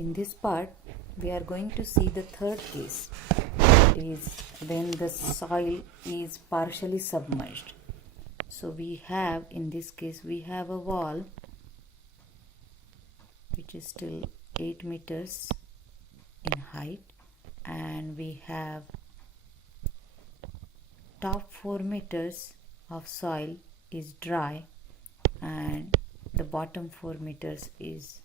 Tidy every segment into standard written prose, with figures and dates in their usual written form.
In this part, we are going to see the third case. That is when the soil is partially submerged. So we have, in this case, we have a wall which is still 8 meters in height, and we have top 4 meters of soil is dry and the bottom 4 meters is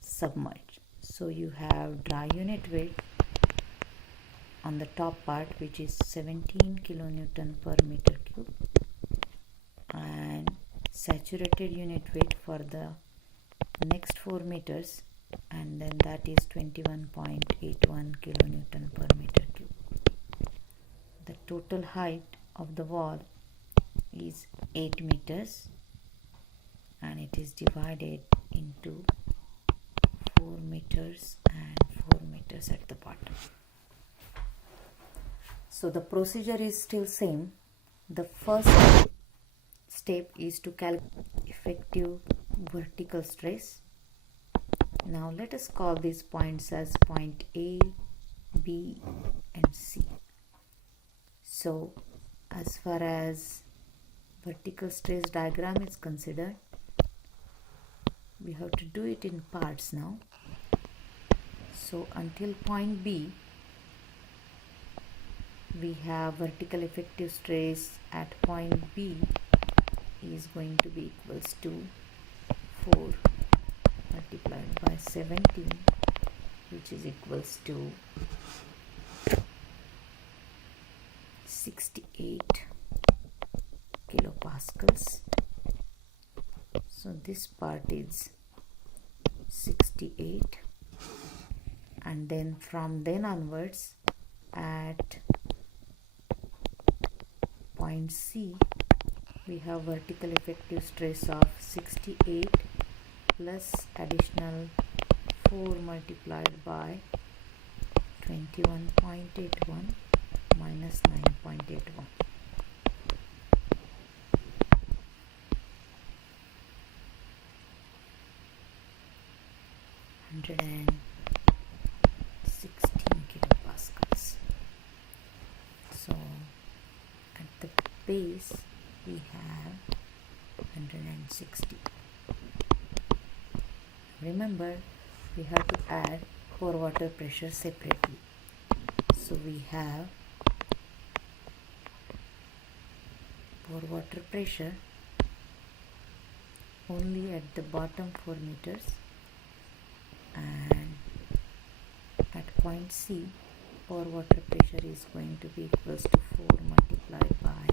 submerged. So you have dry unit weight on the top part, which is 17 kilonewton per meter cube, and saturated unit weight for the next 4 meters, and then that is 21.81 kilonewton per meter cube. The total height of the wall is 8 meters and it is divided into 4 meters and 4 meters at the bottom. So the procedure is still same. The first step is to calculate effective vertical stress. Now let us call these points as point A, B and C. So as far as vertical stress diagram is considered, we have to do it in parts now. So until point B, we have vertical effective stress at point B is going to be equals to 4 multiplied by 17, which is equals to 68 kilopascals. So this part is 68, and then from then onwards at point C we have vertical effective stress of 68 plus additional 4 multiplied by 21.81 minus 9.81. And 16 kilopascals. So at the base we have 160. Remember, we have to add pour water pressure separately. So we have pour water pressure only at the bottom 4 meters, and at point C pour water pressure is going to be equals to 4 multiplied by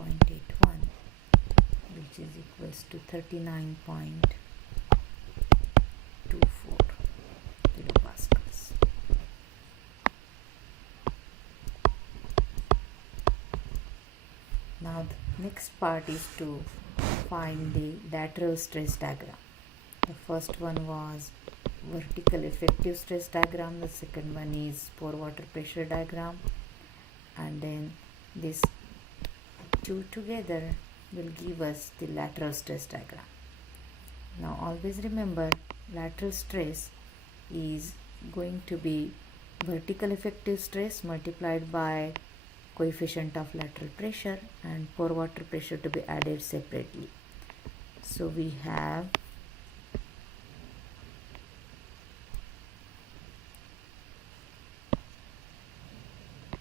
9.81, which is equals to 39.24 kilopascals. Now the next part is to find the lateral stress diagram. The first one was vertical effective stress diagram, the second one is pour water pressure diagram, and then these two together will give us the lateral stress diagram. Now always remember, lateral stress is going to be vertical effective stress multiplied by coefficient of lateral pressure, and pour water pressure to be added separately. So we have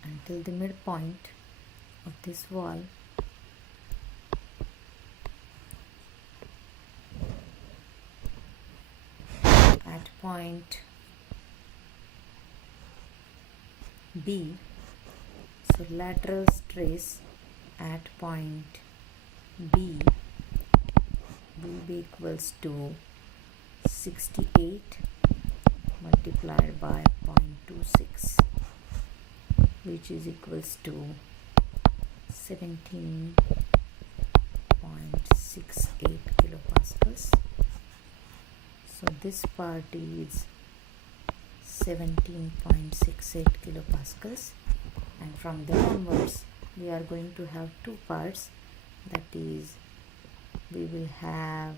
until the midpoint of this wall at point B. So lateral stress at point B will be equals to 68 multiplied by 0.26, which is equals to 17.68 kilopascals. So this part is 17.68 kilopascals, and from there onwards we are going to have two parts. That is, we will have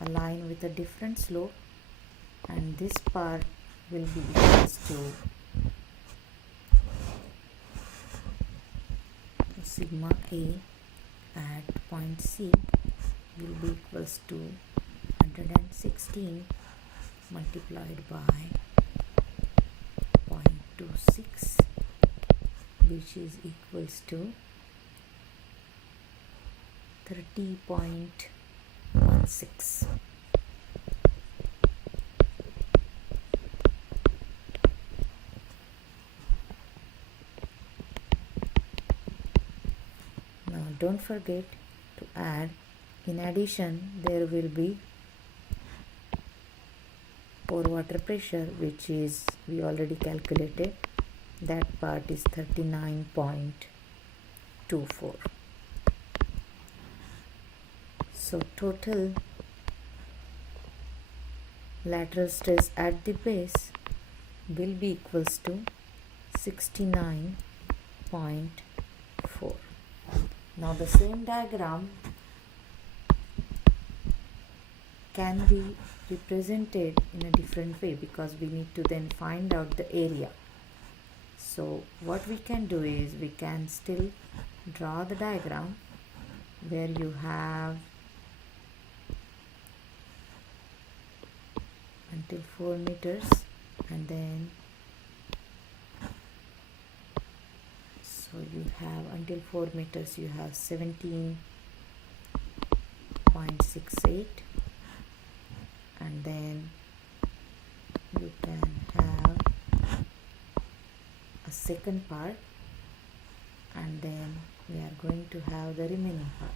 a line with a different slope, and this part will be equals to sigma A at point C will be equals to 116 multiplied by 0.26, which is equals to 30.16. Now don't forget to add, in addition there will be pore water pressure, which is we already calculated. That part is 39.24. So total lateral stress at the base will be equals to 69.4. Now the same diagram can be represented in a different way, because we need to then find out the area. So what we can do is we can still draw the diagram where you have until 4 meters, and then so you have until 4 meters you have 17.68, and then you can have a second part, and then we are going to have the remaining part.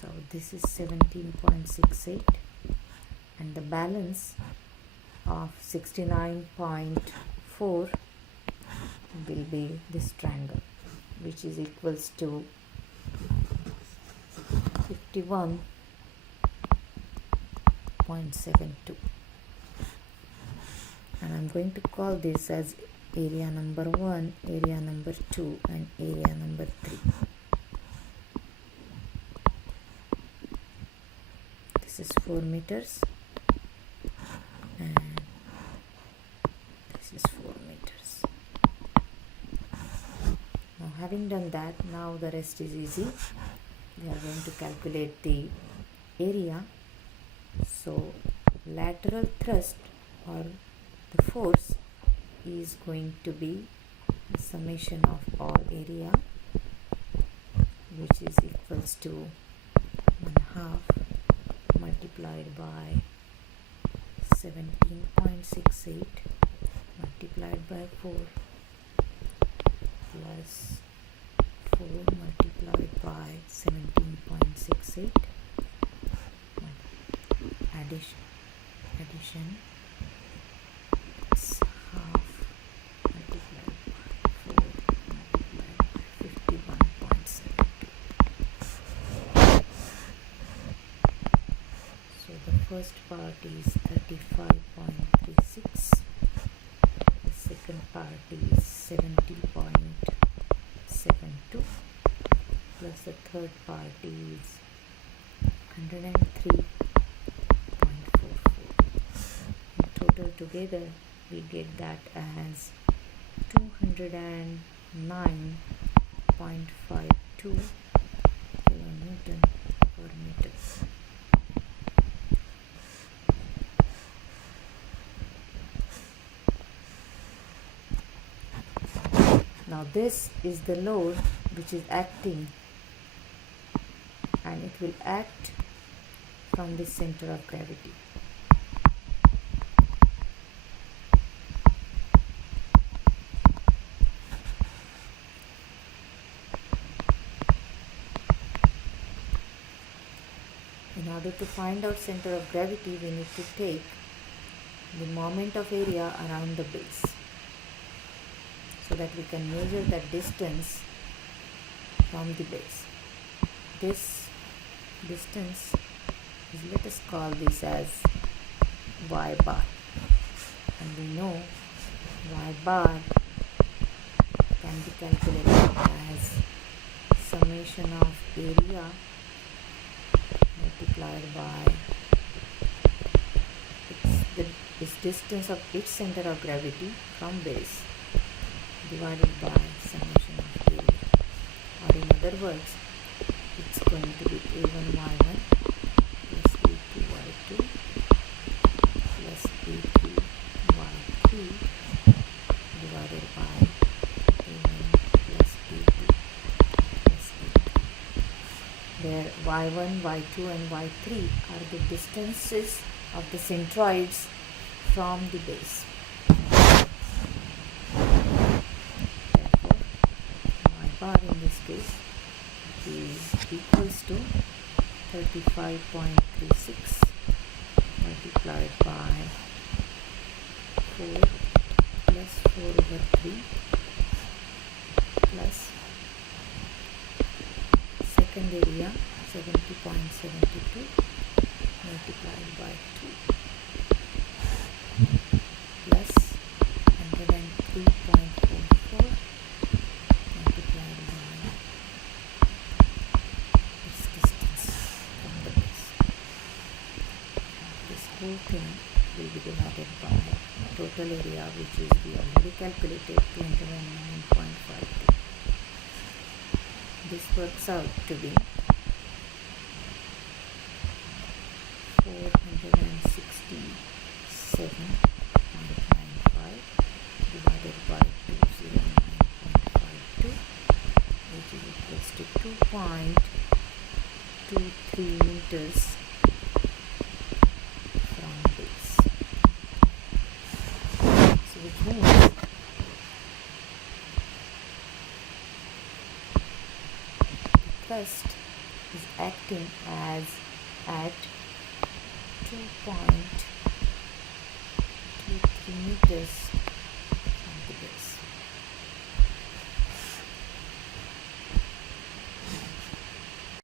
So this is 17.68, and the balance of 69.4 will be this triangle, which is equals to 51.72, and I'm going to call this as area number 1, area number 2, and area number 3. This is 4 meters, and this is 4 meters. Now having done that, now the rest is easy. We are going to calculate the area. So lateral thrust or the force is going to be the summation of all area, which is equals to 1/2 multiplied by 17.68 multiplied by 4 plus 4 multiplied by 17.68 addition is 1/2 multiplied by 4 multiplied by 51.72. So the first part is 35.36, the second part is 70.72, plus the third part is 103.44. In total together we get that as 209.52 kilonewton per meter. Now this is the load which is acting, and it will act from the center of gravity. In order to find out center of gravity, we need to take the moment of area around the base, so that we can measure that distance from the base. This distance is, let us call this as y bar, and we know y bar can be calculated as summation of area multiplied by its distance of its center of gravity from base divided by summation of area, or in other words it's going to be a1 y1 plus a2 y2 plus a3 y3 divided by a1 plus a2 plus a3, where y1, y2 and y3 are the distances of the centroids from the base. Therefore, my bar in this case is equals to 35.36 multiplied by 4 plus 4/3 plus second area 70.72 multiplied by 2 plus 103.44 multiplied by its distance from the base. This whole thing will be divided by total area, which is we already calculated, 209.52. This works out to be 467.95 divided by 209.52, which is equals to 2.23 meters from base. So which means the thrust is acting as at 2.23 meters